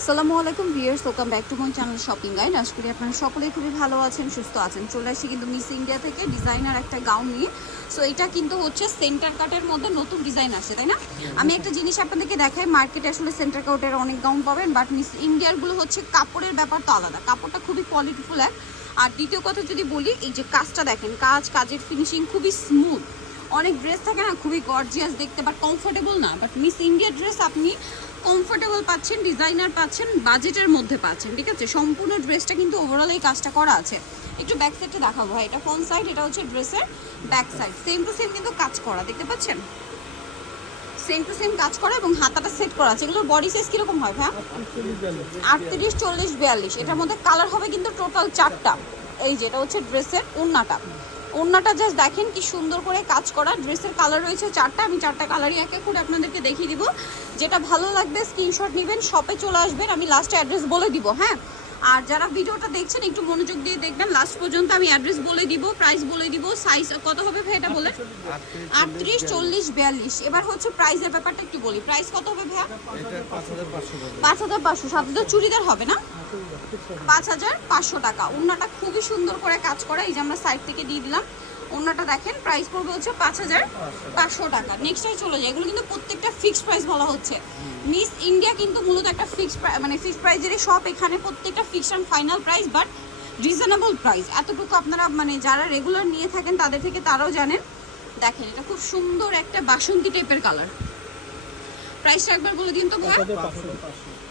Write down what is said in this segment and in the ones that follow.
আসসালামু আলাইকুম viewers welcome back to my channel shopping guide আশা করি আপনারা সকলেই খুবই ভালো আছেন, সুস্থ আছেন। চলে আসছি কিন্তু মিস ইন্ডিয়া থেকে ডিজাইনার একটা গাউন নিয়ে। সো এটা কিন্তু হচ্ছে সেন্টার কাটের মধ্যে নতুন ডিজাইন আসে তাই না? আমি একটা জিনিস আপনাদেরকে দেখাই মার্কেটে আসলে সেন্টার কাটের অনেক গাউন পাবেন বাট মিস ইন্ডিয়ারগুলো হচ্ছে কাপড়ের ব্যাপার তো আলাদা। কাপড়টা খুবই কোয়ালিটিফুল এক। আর দ্বিতীয় কথা যদি বলি, এই যে কাজটা দেখেন, কাজ, কাজের ফিনিশিং খুবই স্মুথ অনেক ড্রেস থাকে না, খুবই গর্জিয়াস দেখতে বাট কমফোর্টেবল না। বাট মিস ইন্ডিয়া ড্রেস আপনি কমফোর্টেবল পাচ্ছেন ডিজাইনার পাচ্ছেন বাজেটের মধ্যে পাচ্ছেন, ঠিক আছে? সম্পূর্ণ ড্রেসটা কিন্তু ওভারঅল এই কাজটা করা আছে। একটু ব্যাক সাইডটা দেখাবো ভাই, এটা ফ্রন্ট সাইড এটা হচ্ছে ড্রেসের back side same to same কিন্তু কাজ করা, দেখতে পাচ্ছেন? সেম টু সেম কাজ করা এবং হাতাটা সেট করা আছে। এগুলোর বডি সাইজ কীরকম হয় ভাই? আটত্রিশ, চল্লিশ, বিয়াল্লিশ। এটার মধ্যে কালার হবে কিন্তু টোটাল চারটা। এই যে, এটা হচ্ছে ড্রেসের ওড়নাটা। ওড়নাটা জাস্ট দেখেন কি সুন্দর করে কাজ করা। ড্রেসের কালার রয়েছে চারটা, আমি চারটা কালারই এক করে আপনাদেরকে দেখিয়ে দিব। যেটা ভালো লাগবে স্ক্রিনশট নেবেন শপে চলে আসবেন, আমি লাস্টে অ্যাড্রেস বলে দিব হ্যাঁ? আর যারা ভিডিওটা দেখছেন, একটু মনোযোগ দিয়ে দেখবেন। লাস্ট পর্যন্ত আমি অ্যাড্রেস বলে দিব প্রাইস বলে দিব সাইজ কত হবে ভাই এটা বলে আটত্রিশ, চল্লিশ, বিয়াল্লিশ। এবার হচ্ছে প্রাইসের ব্যাপারটা একটু বলি। প্রাইস কত হবে ভাইয়া? পাঁচ হাজার পাঁচশো। সাথে তো চুড়িদার হবে না? পাঁচ হাজার পাঁচশো টাকা। ওড়নাটা খুবই সুন্দর করে কাজ করা। এই যে আমরা সাইড থেকে দিয়ে দিলাম। ওড়নাটা দেখেন প্রাইস পড়বে হচ্ছে পাঁচ হাজার পাঁচশো টাকা। নেক্সটে চলে যায় এগুলো কিন্তু প্রত্যেকটা ফিক্সড প্রাইস বলা হচ্ছে। মিস ইন্ডিয়া কিন্তু মূলত একটা ফিক্সড মানে ফিক্সড প্রাইজেরই সব এখানে প্রত্যেকটা fixed and final price but reasonable price এতটুকু আপনারা মানে যারা রেগুলার নিয়ে থাকেন তাদের থেকে তারাও জানেন। দেখেন এটা খুব সুন্দর একটা বাসন্তী টাইপের কালার প্রাইসটা একবার বলে দিন তো ভাই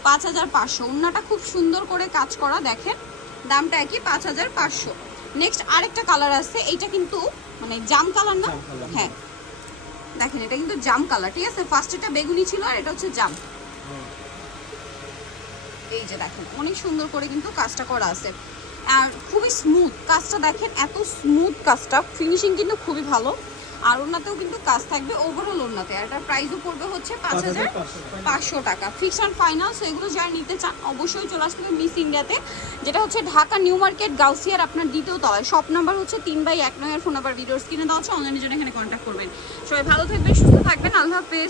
পাঁচ হাজার পাঁচশো। ওড়নাটা খুব সুন্দর করে কাজ করা দেখেন। দামটা একই পাঁচ হাজার পাঁচশো। নেক্সট আরেকটা কালার আছে এইটা কিন্তু মানে জাম কালার না? হ্যাঁ। দেখেন এটা কিন্তু জাম কালার ঠিক আছে? ফার্স্ট এটা বেগুনি ছিল আর এটা হচ্ছে জাম। এই যে দেখেন অনেক সুন্দর করে কিন্তু কাজটা করা আছে। আর খুবই স্মুথ কাজটা দেখেন এত স্মুথ কাজটা। ফিনিশিং কিন্তু খুবই ভালো। আর ওনাতেও কিন্তু কাজ থাকবে ওভারঅল ওনাতে আর এটার প্রাইসও পড়বে হচ্ছে পাঁচ হাজার পাঁচশো টাকা। ফিক্স অ্যান্ড ফাইনাল সো এগুলো যারা নিতে চান অবশ্যই চলে আসবে মিস ইন্ডিয়াতে যেটা হচ্ছে ঢাকা নিউ মার্কেট গাউসিয়ার আপনার দ্বিতীয় তলায়। শপ নাম্বার হচ্ছে তিন বাই এক নয়ের ফোন নাম্বার ভিডিওস স্ক্রিনে দেওয়া আছে অনলাইনের জন্য এখানে কন্ট্যাক্ট করবেন। সবাই ভালো থাকবেন সুস্থ থাকবেন আল্লাহ হাফেজ।